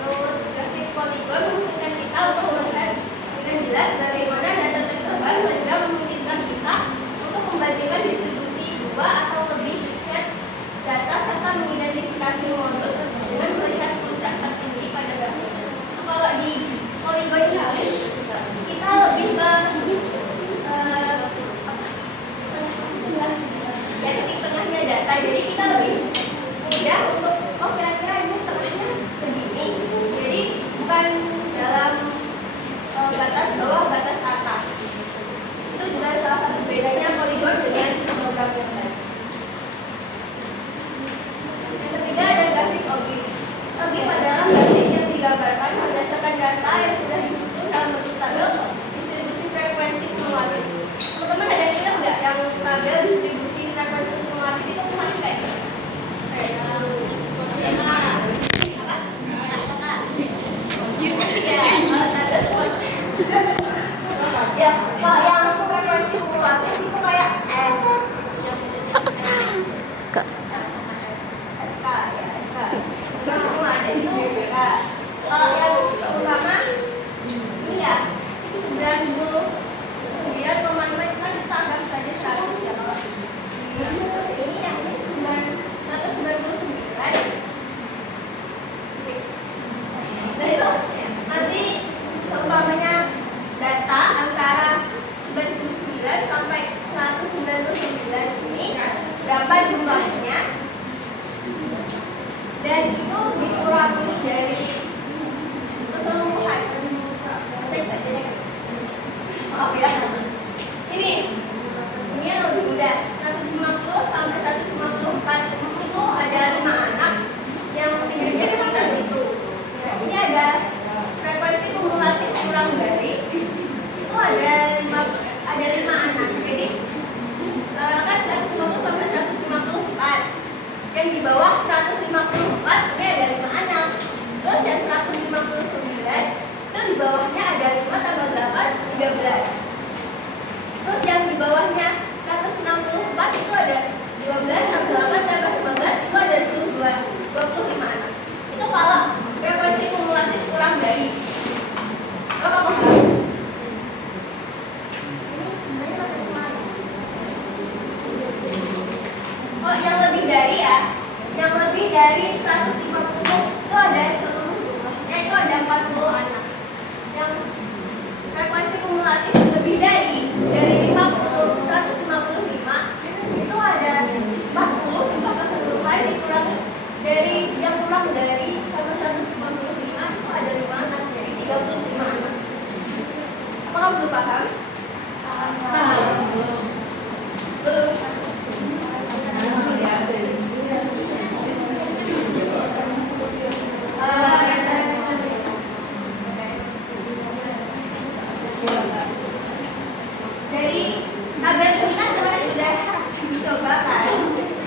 Terus grafik poligon memungkinkan kita untuk melihat dengan jelas dari batas bawah, batas atas. Itu juga salah satu bedanya poligon dengan histogram yang lain. Yang ketiga ada grafik ogif. Ogif adalah grafik yang digambarkan berdasarkan data yang sudah disusun dalam bentuk tabel distribusi frekuensi kumulatif. Teman-teman ada yang ingat nggak yang tabel distribusi frekuensi kumulatif itu kemarin kayak gitu? Ya, kalau yang frekuensi kumulatif itu kayak Kak. FK ya, FK. Frekuensi kumulatif itu FK. Kalau yang terutama ini ya 99,5 itu kan kita anggap saja 100 ya kalau ini yang ini 999. Nah itu nanti seumpamanya data antara 99 sampai 199 ini berapa jumlahnya, dan itu dikurangi dari keseluruhan teks aja deh. Maaf ya, ini yang lebih mudah 150 sampai 154 itu ada 5 anak yang tingginya sekitar situ. Ini ada frekuensi kumulatif kurang dari itu ada 5 anak. Jadi kan 150 sampai 154. Yang di bawah 154 ini ada 5 anak. Terus yang 159 itu di bawahnya ada 5 tambah 8 13. Terus yang di bawahnya 164 itu ada 12 tambah 8 tambah 15 itu ada 25 anak. Itu kalau frekuensi kumulatif kurang dari apa kamu? Ini sebenarnya ada kemana? Oh, yang lebih dari ya, yang lebih dari 150 itu ada seluruh jumlahnya itu ada 40 anak. Yang frekuensi kumulatif lebih dari 50 155 itu ada 40 untuk keseluruhan dikurangi dari yang kurang dari 155 itu ada 5 anak, jadi 35 anak. Apakah belum paham? Belum. Dari tabel ini kan kemarin sudah dicoba kan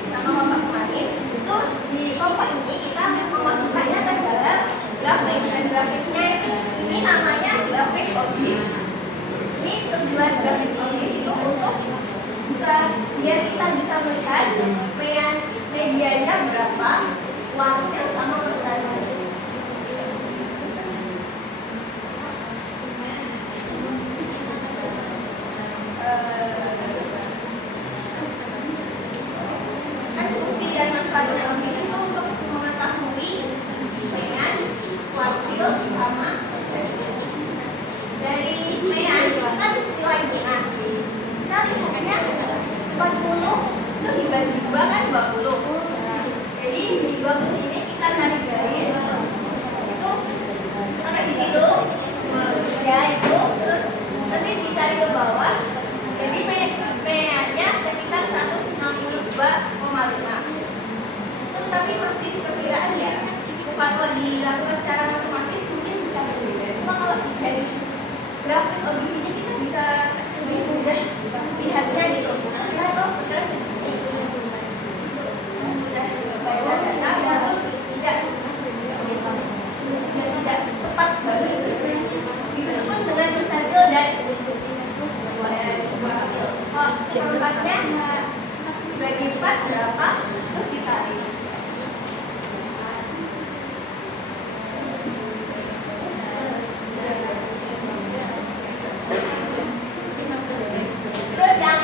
sama Bapak kemarin. Itu di kelompok ini kita memasukkannya ke dalam grafik, dan grafiknya ini namanya grafik ogif. Ini tujuan grafik ogif itu untuk biar kita bisa melihat medianya berapa, warnanya sama persamaan. Kan fungsi dan manfaat grafik itu untuk mengetahui mean, kuartil, sama persen. Dari mean kan nilai mean. Kita lihatnya 40 itu dibagi 2 kan 20. Jadi di 20 ini kita tarik garis itu sampai di situ ya itu, terus nanti ditarik ke bawah. Jadi meannya sekitar 162,5. Itu tapi masih perkiraan ya. Kalau dilakukan secara matematis mungkin bisa berbeda. Cuma kalau dari grafik ogif ini kita bisa lebih mudah lihatnya gitu. Kira toh benar mudah baca data walaupun tidak tepat banget. Itu pun dengan persentase dan seperempatnya dibagi 4 berapa, terus ditarik. Terus yang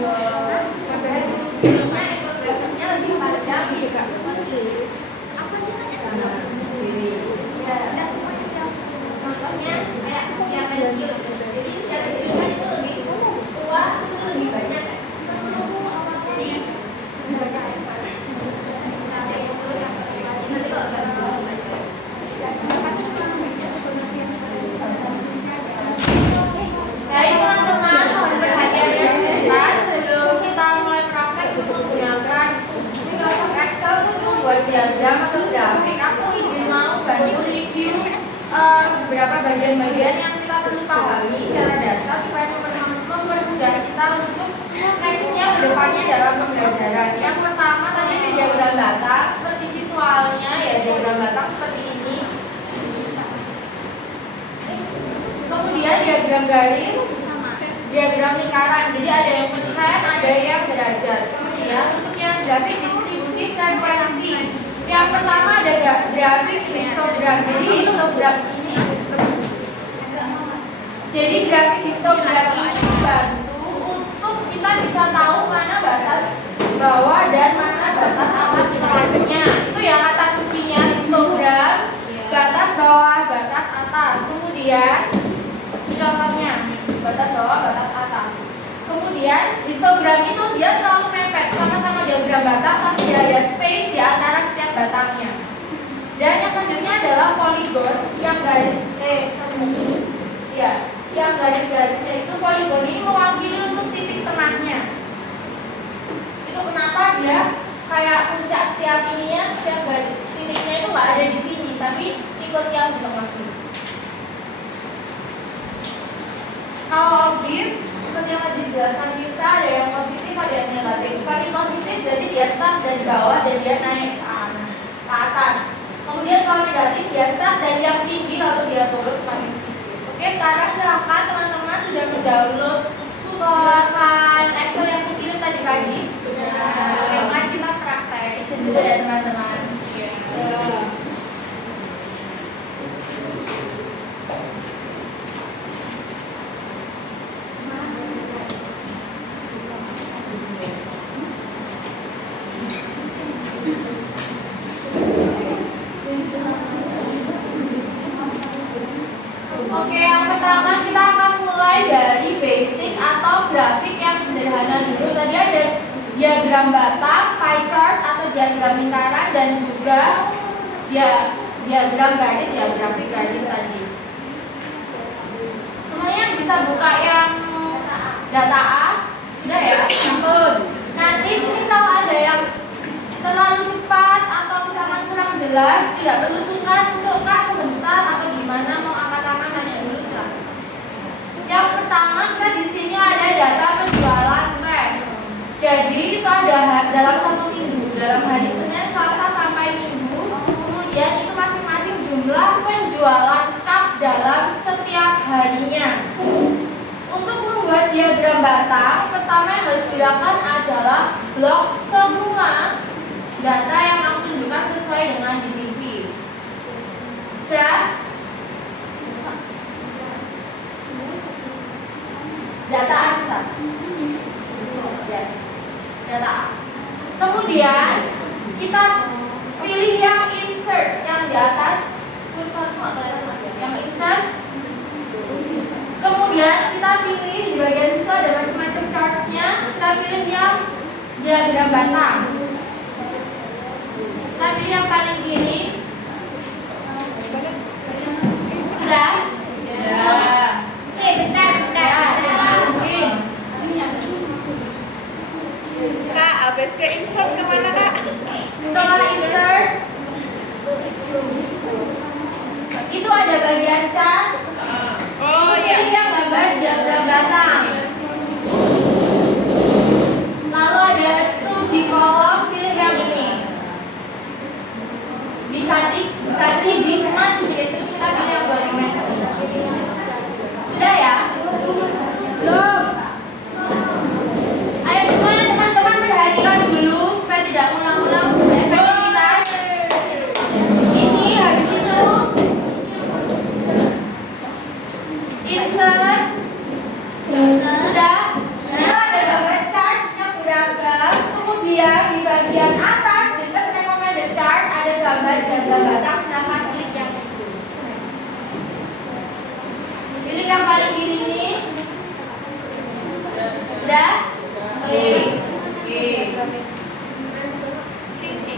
Ininya infografiknya lebih pada Aku aja tanya ke kamu. ya. Tidak semuanya siapa. Contohnya kayak usia pensiun. Jadi usia pensiun kan itu lebih tua, itu lebih banyak kan. Terus aku awalnya Jadi dasar. nanti kalau nggak mau Kami cuma pengertian Indonesia aja. Baik teman-teman, mohon perhatiannya sebentar sebelum kita mulai praktek untuk menggunakan Microsoft Excel untuk membuat diagram atau grafik. Aku izin mau bantu review beberapa bagian-bagian yang kita perlu pahami secara dasar supaya mempermudah kita untuk nextnya kedepannya dalam pembelajaran. Yang pertama tadi ada diagram batang, seperti visualnya ya diagram batang seperti ini. Kemudian diagram garis, Sama. diagram lingkaran. Jadi ada yang persen, ada yang derajat. Kemudian untuk yang grafik distribusi frekuensi. Yang pertama ada grafik histogram. Jadi histogram ini. Jadi grafik histogram ini membantu untuk kita bisa tahu mana batas bawah dan mana batas atas kelasnya. Itu ya kata kuncinya histogram. Batas bawah, batas atas. Kemudian contohnya batas bawah, batas atas. Kemudian histogram itu dia selalu mepet sama-sama diagram batang, tapi dia ada space di antara setiap batangnya. Dan yang selanjutnya adalah poligon yang garis yang garis-garisnya itu poligon ini mewakili untuk titik tengahnya. Itu kenapa dia kayak puncak setiap ininya, setiap titiknya itu nggak ada di sini, tapi ikut yang di tengah sini. Kalau objek seperti yang tadi dijelaskan kita ada yang positif, ada yang negatif. Sekali positif jadi dia start dari bawah dan dia naik ke atas. Kemudian kalau negatif dia start dari yang tinggi lalu dia turun semakin sedikit. Oke, sekarang silakan teman-teman sudah mendownload file Excel yang dikirim tadi pagi. Sudah. Mari kita praktek. Izin dulu ya teman-teman. Oke, yang pertama kita akan mulai dari basic atau grafik yang sederhana dulu. Tadi ada diagram batang, pie chart atau diagram lingkaran dan juga ya diagram garis ya grafik garis tadi. Semuanya bisa buka yang data A, sudah ya? Nanti misal ada yang terlalu cepat atau misalkan kurang jelas, tidak perlu sungkan untuk Kak sebentar atau gimana mau angkat tangan nanya dulu silakan. Yang pertama kita di sini ada data penjualan teh. Jadi itu ada dalam satu minggu, dalam hari Senin, Selasa sampai Minggu. Kemudian itu masing-masing jumlah penjualan cup dalam setiap harinya. Untuk membuat diagram batang, pertama yang harus dilakukan adalah blok semua data yang aku tunjukkan sesuai dengan di TV. Sudah? Data A sudah? Yes. Data A. Kemudian kita pilih yang insert yang di atas. Yang insert. Kemudian kita pilih di bagian situ ada macam-macam charts-nya. Kita pilih yang diagram batang. Kita pilih yang paling kiri. Sudah? Ya. Bentar. Kak, habis ke insert kemana Kak? Setelah insert, itu ada bagian chart. Oh Pilih iya. yang gambar diagram batang. Lalu ada tuh di kolom pilih yang ini. Bisa 3D, cuma di sini kita pilih yang 2 dimensi. Sudah ya? Belum. Ayo semuanya teman-teman perhatikan dulu supaya tidak ulang-ulang efektivitas. Ini habis itu insert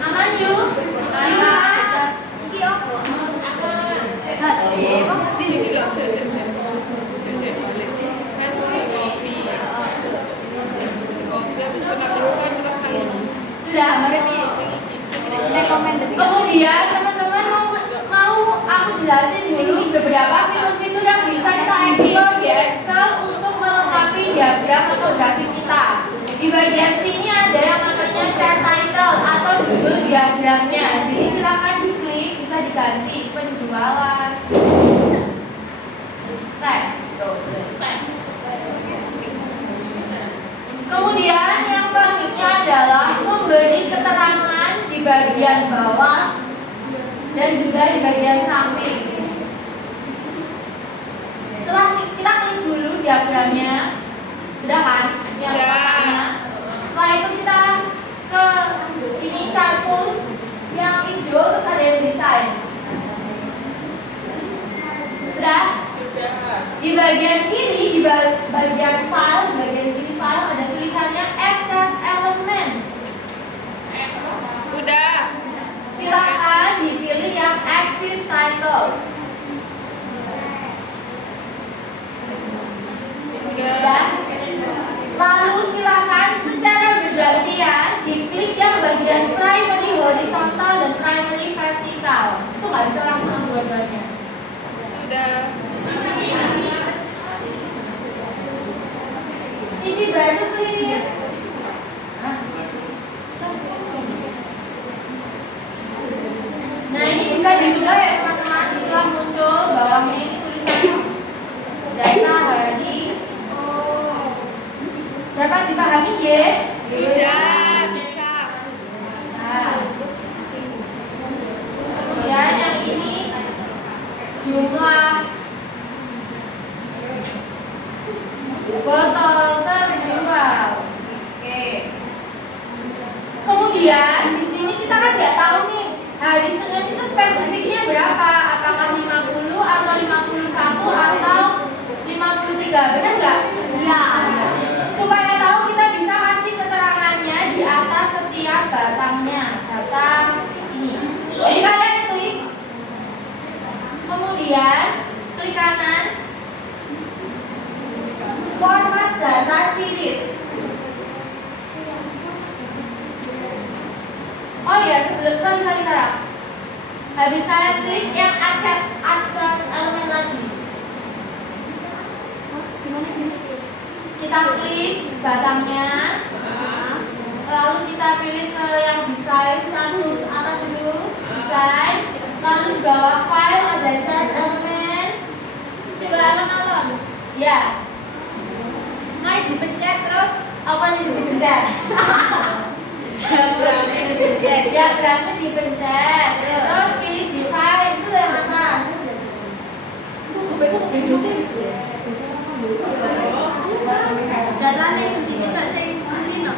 Aman yuk. Mas. Iki opo? Sini loh, saya balik. Saya mau beli kopi. Kopi habis kena insert terus nang ini. Sudah. Kemudian teman-teman mau aku jelasin dulu beberapa fitur-fitur yang bisa kita explore di Excel untuk melengkapi diagram atau grafik kita. Di bagian sini ada yang namanya chart title atau judul diagramnya. Jadi silakan diklik, bisa diganti penjualan. Kemudian yang selanjutnya adalah memberi keterangan di bagian bawah dan juga di bagian samping. Setelah kita klik dulu diagramnya, sudah kan? Yang Sudah. pertama. Setelah itu kita ke ini chart tools yang hijau terus ada yang desain. Sudah? Di bagian kiri, di bagian file, di bagian kiri file ada tulisannya add chart element. Udah. Silakan dipilih yang axis titles. Dan lalu silakan secara bergantian diklik yang bagian primary horizontal dan primary vertikal. Itu nggak bisa langsung dua-duanya. Sudah. TV baru please. Nah ini bisa diubah ya teman-teman setelah muncul bawahnya ini tulisannya data hari. Dapat dipahami ya? Sudah bisa. Nah, kemudian yang ini jumlah botol terjual. Oke. Kemudian di sini kita kan nggak tahu nih hari Senin itu spesifiknya berapa? Apakah 50 atau 51 atau 53? Benar nggak? Iya. Supaya tahu kita bisa kasih keterangannya di atas setiap batangnya. Batang ini. Jadi kalian klik. Kemudian klik kanan. Format data series. Oh iya, sebelum sorry. Habis saya klik yang add elemen lagi. Kita klik batangnya, lalu kita pilih ke yang desain, cantus atas dulu, desain, lalu di bawah file ada chart elemen. Coba alon-alon. Ya. Mari dipencet terus. Apa nih dipencet? Diagramnya dipencet. Terus pilih desain itu yang atas. Datane sing diminta sing Senin no.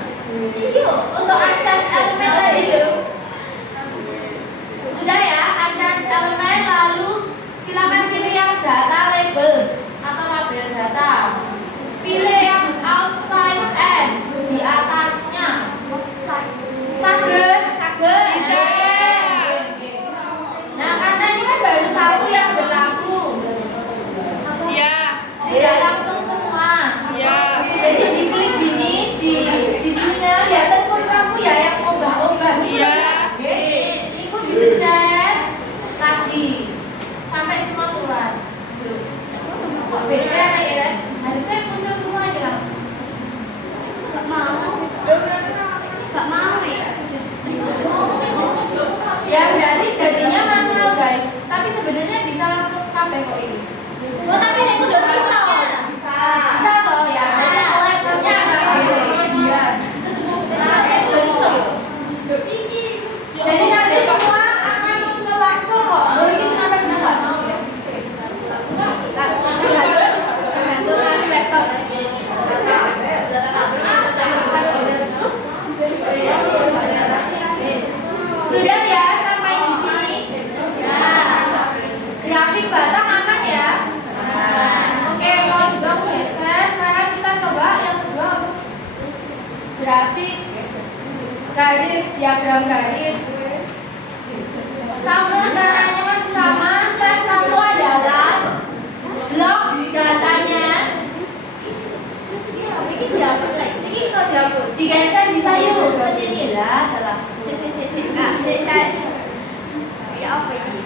Iya, untuk acan elemen tadi itu. Sudah ya, acan elemen lalu silakan pilih yang data labels atau label data. Pilih yang outside and di atasnya. Saged. Bisa. Nah, karena ini kan baru satu yang berlaku. Iya. Tidak langsung semua. Iya. Jadi diklik gini di sini kan di atas kursi aku ya yang obah-obah gitu. Iya. Ini pun dipencet lagi sampai semua keluar. Tuh. Kok beda ya? Harusnya muncul semua ini langsung. Gak mau ya. Ya berarti jadinya manual guys. Tapi sebenarnya bisa langsung kabeh kok ini. Oh, tapi itu udah bisa. Bisa toh ya. Jadi laptopnya agak kelebihan. Jadi nanti semua akan muncul langsung kok. Loh ini kenapa kita nggak mau ya? Tergantung laptop. Sudah ya sampai di sini. Nah, grafik batang aman ya. Oke, kalau juga aku geser. Sekarang kita coba yang kedua. Grafik garis, diagram garis. Sama caranya masih sama. Step 1 adalah blok datanya. Terus dia bikin dihapus lagi. Ini kalau dihapus, digeser bisa yuk seperti ini lah. Ya apa ini?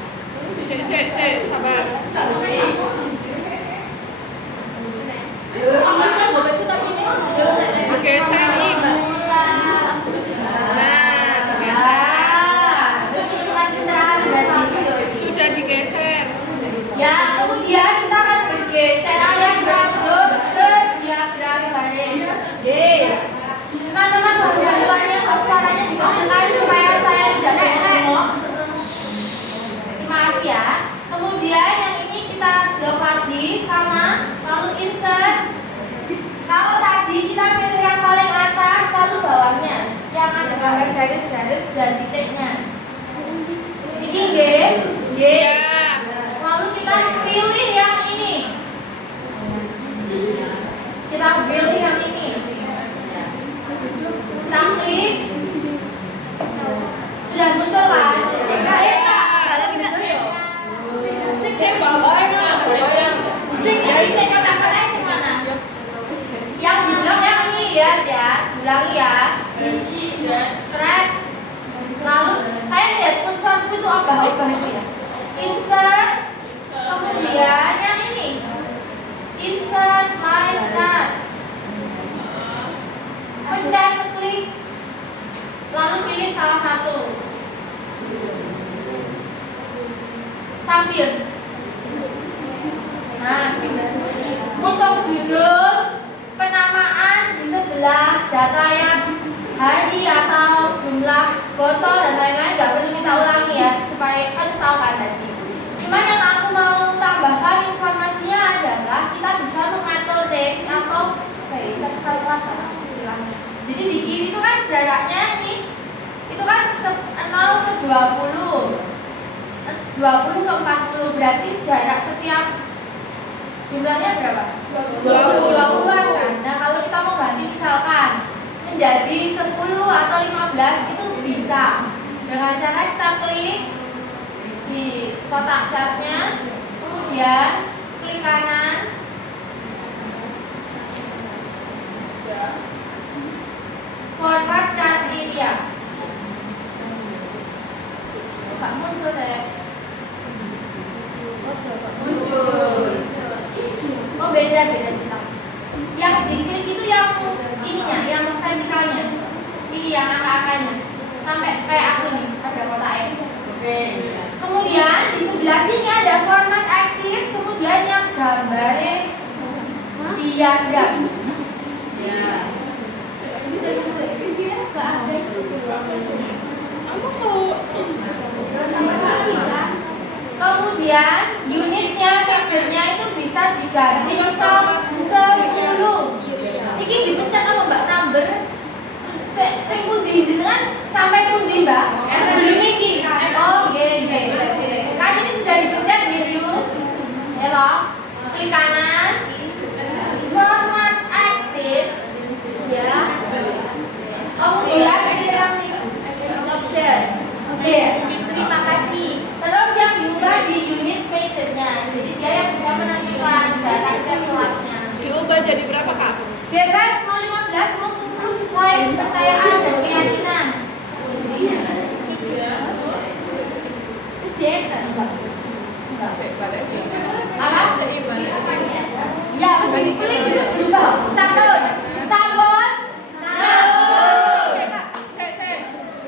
Sabar. Kan bobotku tapi ini Digeser nih, Mbak. Mula. Nah, digeser. terus menentukan pencerahan berarti. Sudah digeser. Ya, kemudian kita akan bergeser alias merujuk ke diagram garis. Teman-teman bantuannya kok suaranya dikecilkan supaya saya tidak ngomong. Terima kasih ya. Kemudian yang ini kita blok lagi sama, lalu insert. Kalau tadi kita pilih yang paling atas, lalu bawahnya yang ada gambar garis-garis dan titiknya. Ini G. Ya. Lalu kita pilih yang ini. Kita pilih yang ini. Kita klik. Sudah muncul kan? Sing bawahnya. Sing ini mereka dapatnya semana? Yang di blok yang ini lihat ya, ulangi ya. Seret. Lalu kayak lihat tulisanku itu obah-obah itu ya. Insert. Kemudian yang ini. Insert line chart. Pencet klik. Lalu pilih salah satu. Sambil. Nah, untuk judul penamaan di sebelah data yang hari atau jumlah botol dan lain-lain nggak perlu kita ulangi ya supaya kan tahu kan tadi. Cuman yang aku mau tambahkan informasinya adalah kita bisa mengatur range atau kita kalkulasi istilahnya. Jadi di kiri itu kan jaraknya ini itu kan 0 ke 20 ke 40 berarti jarak setiap jumlahnya berapa? 20-an kan. Nah kalau kita mau ganti misalkan menjadi 10 atau 15 itu bisa dengan cara kita klik di kotak chartnya, kemudian klik kanan, forward chart area. Nggak muncul deh. Muncul. Oh beda sih. Yang diklik itu yang ininya, yang vertikalnya. Ini yang angka-angkanya. Sampai kayak aku nih, ada kotaknya. Oke. Kemudian di sebelah sini ada format axis, kemudian yang gambarnya diagram. Ya. Gak ada. Kamu tahu? Kemudian unitnya, digitnya itu bisa diganti misal 10. Ini dipencet apa Mbak Number? Sing pundi jenengan sampai pundi Mbak? Belum iki. Oh, nggih. Kan ini sudah dipencet nggih yuk. Hello. Klik kanan. Format axis. Ya. Kemudian option. Oke. Terima kasih. Terus yang diubah di unit measure-nya. Jadi dia yang bisa menentukan jarak setiap kelasnya. Diubah jadi berapa, Kak? Bebas mau 15 mau 10 sesuai kepercayaan dan keyakinan. Terus dia kan apa? Ya, mesti dipilih terus berubah. Sabun. Sabun.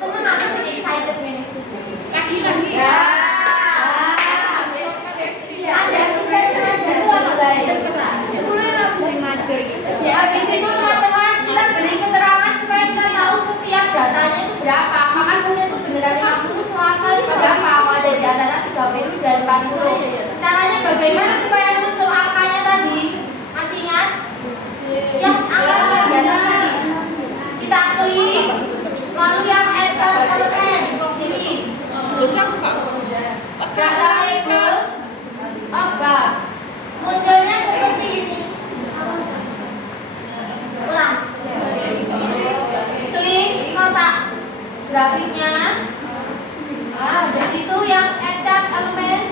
Seneng apa sih excited nih? Lagi. Ya. Ada sukses mengajar itu apa lain? Habis itu teman-teman kita beri keterangan supaya kita tahu setiap datanya itu berapa. Apakah sebenarnya itu beneran 50 Selasa itu berapa? Kalau ada di antara 30 dan 40. Caranya bagaimana supaya muncul angkanya tadi? Masih ingat? Yang angka di atas tadi. Kita klik, lalu yang enter element ini. Bisa, Kak? Data labels above. Munculnya seperti ini. Ulang. Klik kotak grafiknya. Nah, di situ yang chart elemen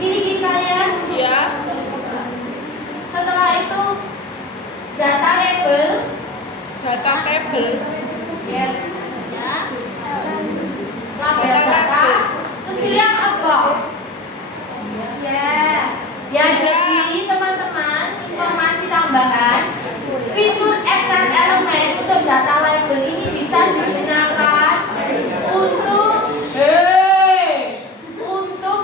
gini kalian. Iya. Setelah itu data label. Data table. Yes. Label data. Terus pilih yang above. Ya, jadi teman-teman, informasi tambahan, fitur chart elemen untuk data label ini bisa digunakan untuk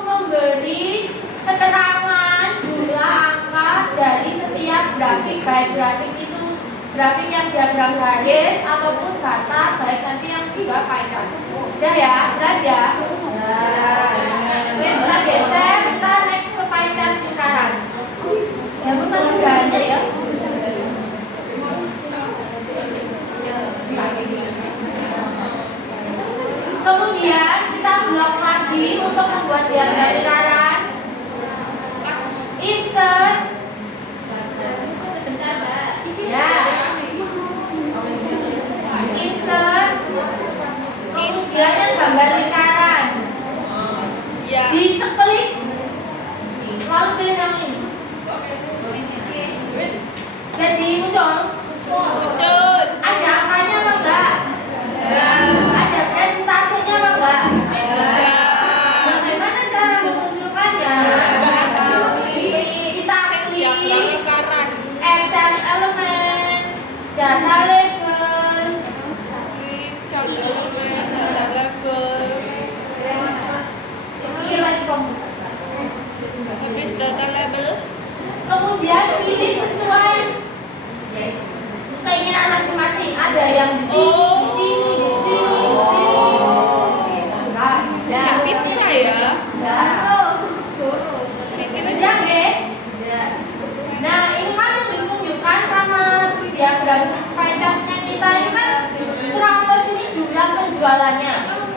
memberi keterangan jumlah angka dari setiap grafik, baik grafik itu grafik yang diagram garis ataupun data, baik nanti yang juga pie chart. Udah ya, jelas ya? Oke, kita geser, kita next ke pie chart lingkaran. Ya, Bu, masih nggak ada ya? Kemudian kita blok lagi untuk membuat diagram lingkaran. Insert. Ya. Insert. Kemudian yang gambar lingkaran. Iya. Diceklik. Lalu pilih yang ini. Jadi muncul. Muncul. Ada angkanya apa enggak? Ada presentasenya apa enggak? Bagaimana cara memunculkannya? Kita Diagram klik lingkaran. chart elemen, data label, Klik chart elemen, data label. Kilas komputer. Habis data label. Kemudian pilih sesuai keinginan masing-masing. Ada yang di sini, di sini, di sini, di sini. Bebas. Kayak pizza ya. Sudah nggih? Nah, ini kan yang ditunjukkan sama diagram pie chart-nya kita ini kan 100 ini jumlah penjualannya,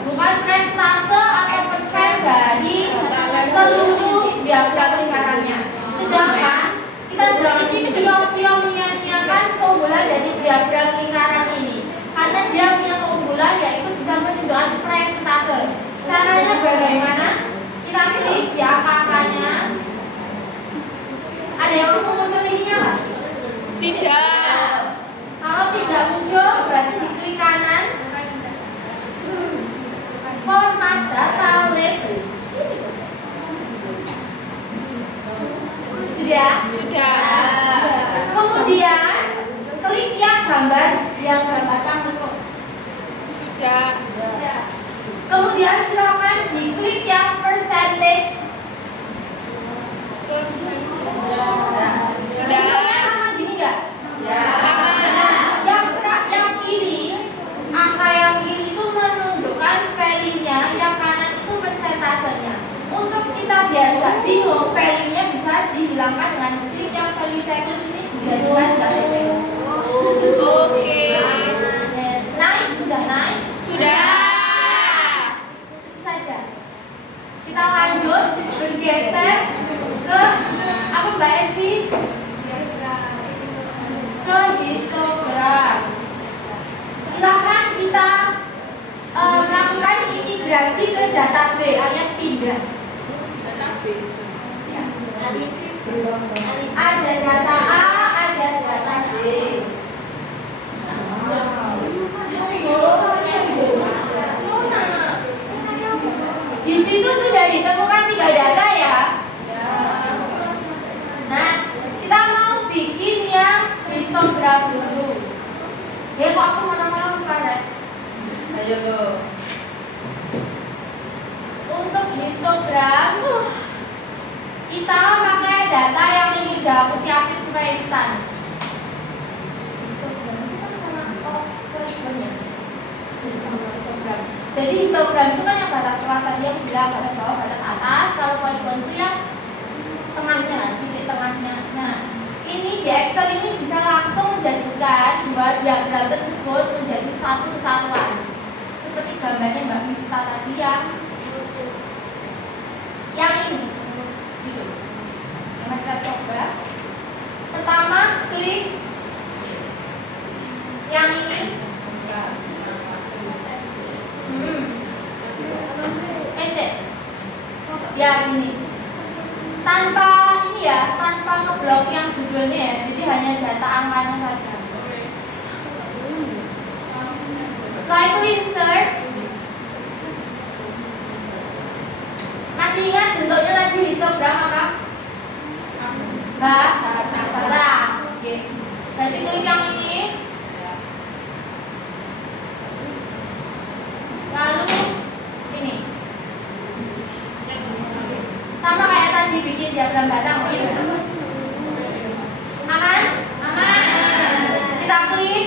bukan persentase atau persen dari seluruh diagram lingkarannya. Sedangkan kita jangan sia-sia menyia-nyiakan keunggulan dari diagram lingkaran ini, karena dia punya keunggulan yaitu bisa menunjukkan persentase. Caranya bagaimana? Kita klik di angka-angkanya. Ada yang langsung muncul ininya nggak? Tidak. Kalau tidak muncul berarti diklik kanan. Format data label. Sudah? Sudah. Kemudian klik yang gambar bentuk. Sudah. Kemudian silakan diklik yang percentage. Sudah. Bentuknya sama gini nggak? Sama. Yang kiri, angka yang kiri itu menunjukkan value-nya, yang kanan itu persentasenya. Untuk kita biar nggak bingung, value-nya bisa dihilangkan dengan klik yang value checklist ini dijadikan value checklist. Oke. Yes, nice, sudah nice. Sudah. Itu saja. Kita lanjut bergeser ke apa Mbak Evi? Ke histogram. Silakan kita melakukan integrasi ke data B alias pindah. Data B. Ya. Ada data A, ada data B. Di situ sudah ditemukan 3 data ya. Nah, kita mau bikin yang histogram dulu. Ya kok aku mana-mana lupa deh. Ayo. Untuk histogram, kita pakai data yang ini udah aku siapin supaya instan. Histogram itu kan sama poligonnya. Jadi histogram itu kan yang batas kelas tadi yang bilang batas bawah, batas atas. Kalau poligon itu yang tengahnya, titik tengahnya. Nah, ini di Excel ini bisa langsung menjadikan dua diagram tersebut menjadi satu kesatuan. Seperti gambarnya Mbak Mifta tadi yang ini. Gitu. Coba kita coba. Pertama klik yang ini. Ya gini. Tanpa ini ya, tanpa ngeblok yang judulnya ya. Jadi hanya data angkanya saja. Setelah itu insert. Masih ingat bentuknya tadi histogram apa? Data. Oke. Jadi klik yang ini. Lalu ini. Sama kayak tadi bikin diagram batang gitu. Aman? Aman. Kita klik.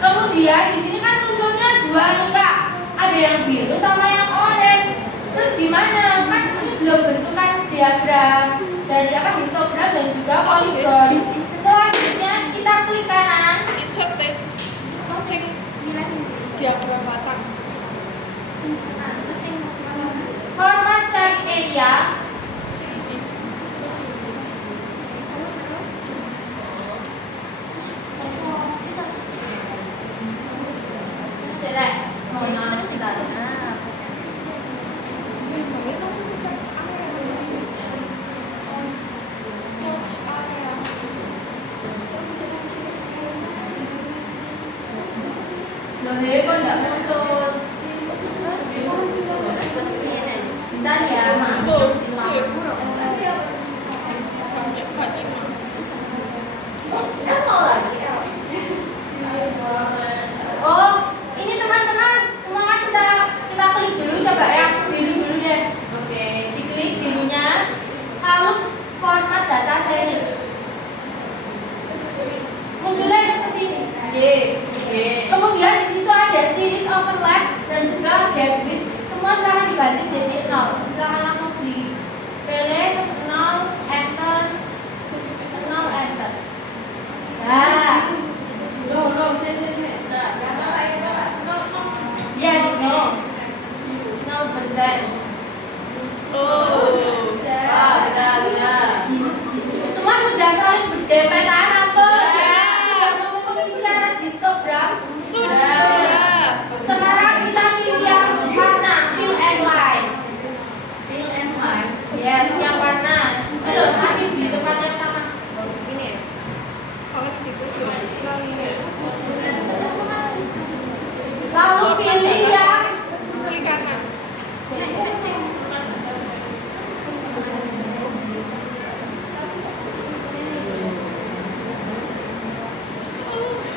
Kemudian di sini kan munculnya dua nih Kak. Ada yang biru sama yang oranye. Terus gimana? Kan ini belum bentukan diagram dari apa histogram dan juga poligon. Selanjutnya kita klik kanan. Insert deh. Sing diagram batang. Format chart area. Sing iki. Jelek. Oh, terus kita. Loh, kok enggak muncul? Bentar ya, maaf. Oh, ini teman-teman, semangat kita klik dulu, coba yang biru dulu deh. Oke, diklik birunya. Lalu format data series. Munculnya seperti ini. Kemudian di situ ada series overlap dan juga gap width. Semua silahkan diganti jadi 0. Silahkan langsung dipilih 0, enter, 0, enter. Nah, yes, no, 0%. Semua sudah saling berdempetan apa? Sudah memenuhi syarat histogram? Sudah. Sekarang kita pilih yang warna fill and line. Yes, yang warna. Ayo, masih di tempat yang sama. Lalu pilih yang Klik kanan.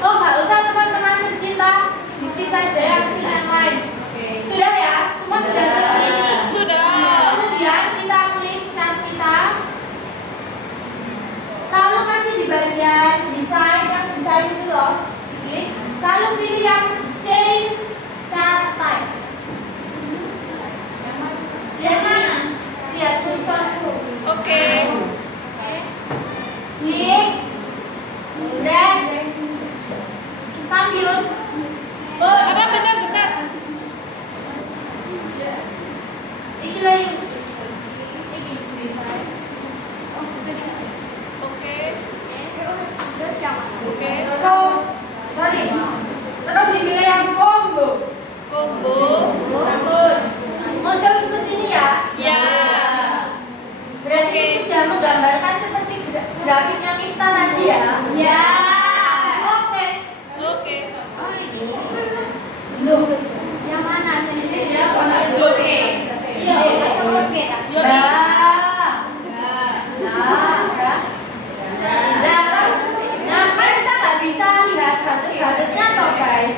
oh nggak usah teman-teman tercinta, di skip saja yang fill and line. Sudah ya, semua sudah seperti ini. Sudah. Kemudian kita klik chart kita. Lalu masih di bagian desain, yang desain itu loh. Klik. Lalu pilih yang change chart type. Lihat mana? Lihat cursor. Oke. Klik. Drag. Sambil. Oh, apa bentar. Ini lagi. Ini desain. Oke. Sorry. Terus dipilih yang combo. Combo. Model seperti ini ya. Ya. Berarti ini sudah menggambarkan seperti grafiknya Miftah tadi ya. Ya. Oke. Oke. Loh. Yang mana? Iya, Masuk oke tak? Nah, kan kita nggak bisa lihat batas-batasnya toh guys.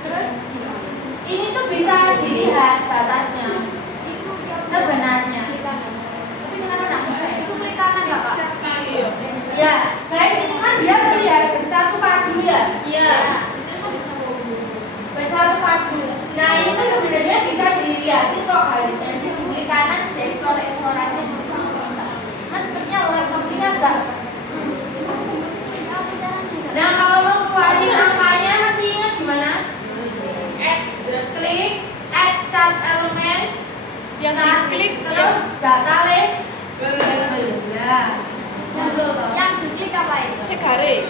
Terus Ini tuh bisa dilihat batasnya itu yang sebenarnya. klik kanan. Tapi kenapa nggak bisa ya? Itu klik kanan nggak Kak? Iya. Ya, guys, ini kan dia terlihat bersatu padu ya. Iya. Itu kan bisa Bersatu padu. Nah, ini tuh sebenarnya bisa dilihatin kok guys. Jadi di klik kanan, explore aja di situ bisa. Cuman sepertinya laptop ini agak. Nah, kalau mau keluarin angkanya masih ingat gimana? Klik, add chart element, Yang chart, diklik terus data link. Yang diklik apa itu? segaris.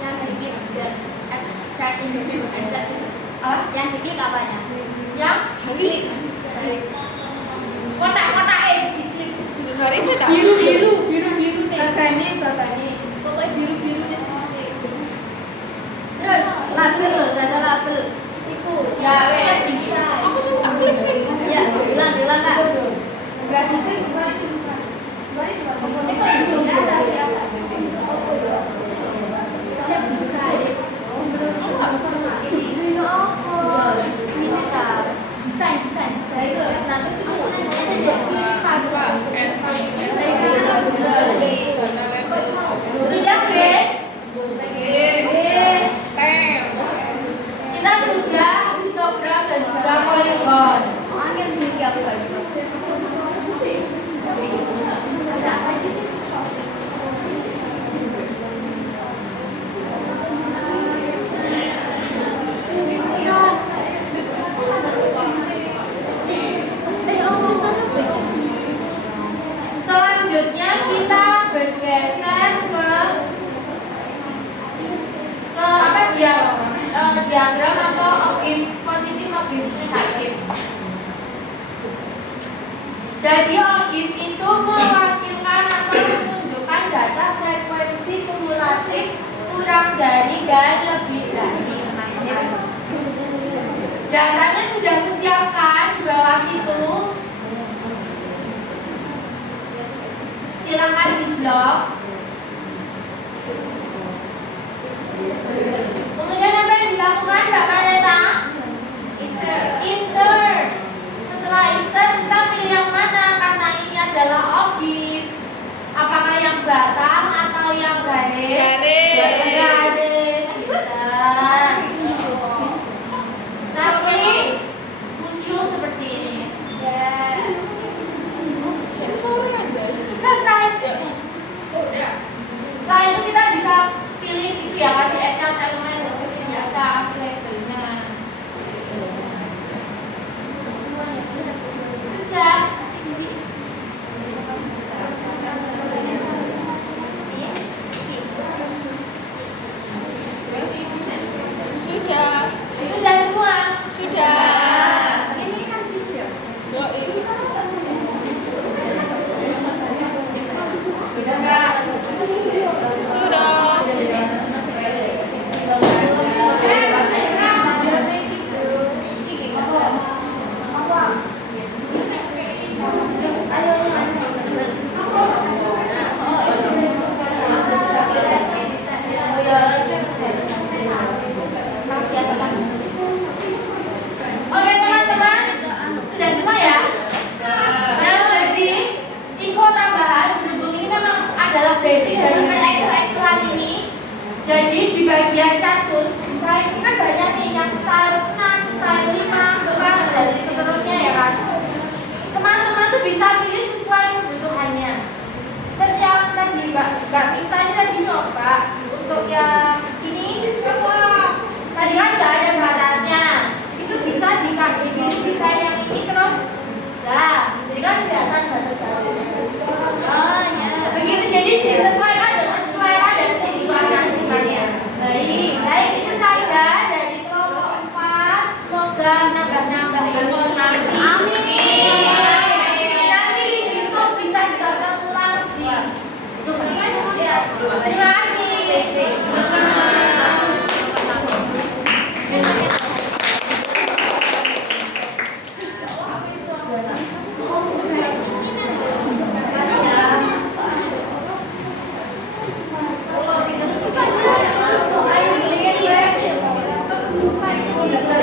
Yang diklik biar chart ini. Apa? Yang diklik apanya? yang Garis. kotak-kotak diklik. Juga garisnya tak? biru nih. Bagani. Pokoknya biru nih seperti. Terus label, data label. Iku. Ya wes bisa. Aku suka tak klik sih. Ya, bilang Kak. Enggak dicek kembali bukan. Kembali di komponennya kan belum di atas ya. Cek bisa ya. Ini apa? Ini Kak. Desain. Itu nanti sih pas. Dari Oke. Sudah guys. Kita sudah histogram dan juga poligon. Angin tinggi aku kayak gitu. Selanjutnya kita bergeser ke apa diagram atau objek positif, objek negatif. Jadi objek itu mewakilkan atau menunjukkan data frekuensi kumulatif kurang dari dan lebih dari. Datanya sudah disiapkan di bawah situ. Silakan di blok. Kemudian apa yang dilakukan Mbak Mareta? Insert. Setelah insert kita pilih yang mana karena ini adalah objek. Apakah yang batang atau yang garis? Garis. Benar. Tapi muncul seperti ini. Sore aja. Selesai. Oh, ya. Setelah itu kita bisa pilih itu ya, kasih Excel elemen seperti biasa, kasih labelnya. Sudah. Sudah semua. Sudah. Ini kan bisa. Oh, ini. Sudah. Oke teman-teman, sudah semua ya? Nah, jadi info tambahan berhubung ini memang adalah basic dari Excel ini. Jadi di bagian catur, saya ini kan banyak nih yang style 6, style 5, 4 dan seterusnya ya kan. Teman-teman tuh bisa pilih sesuai kebutuhannya. Seperti yang tadi Mbak Pita ini tadi nyoba untuk yang ini. Tadi kan nggak ada batasnya. Itu bisa dipilih bisa yang ini terus. Nah, jadi kan kelihatan batas-batasnya. Oh ya. Begitu jadi disesuaikan dengan selera dan kebutuhan masing-masing. Baik itu saja dari kelompok 4. Semoga nambah-nambah informasi. Amin. Nanti di YouTube bisa ditonton ulang di. Terima kasih. Ayo,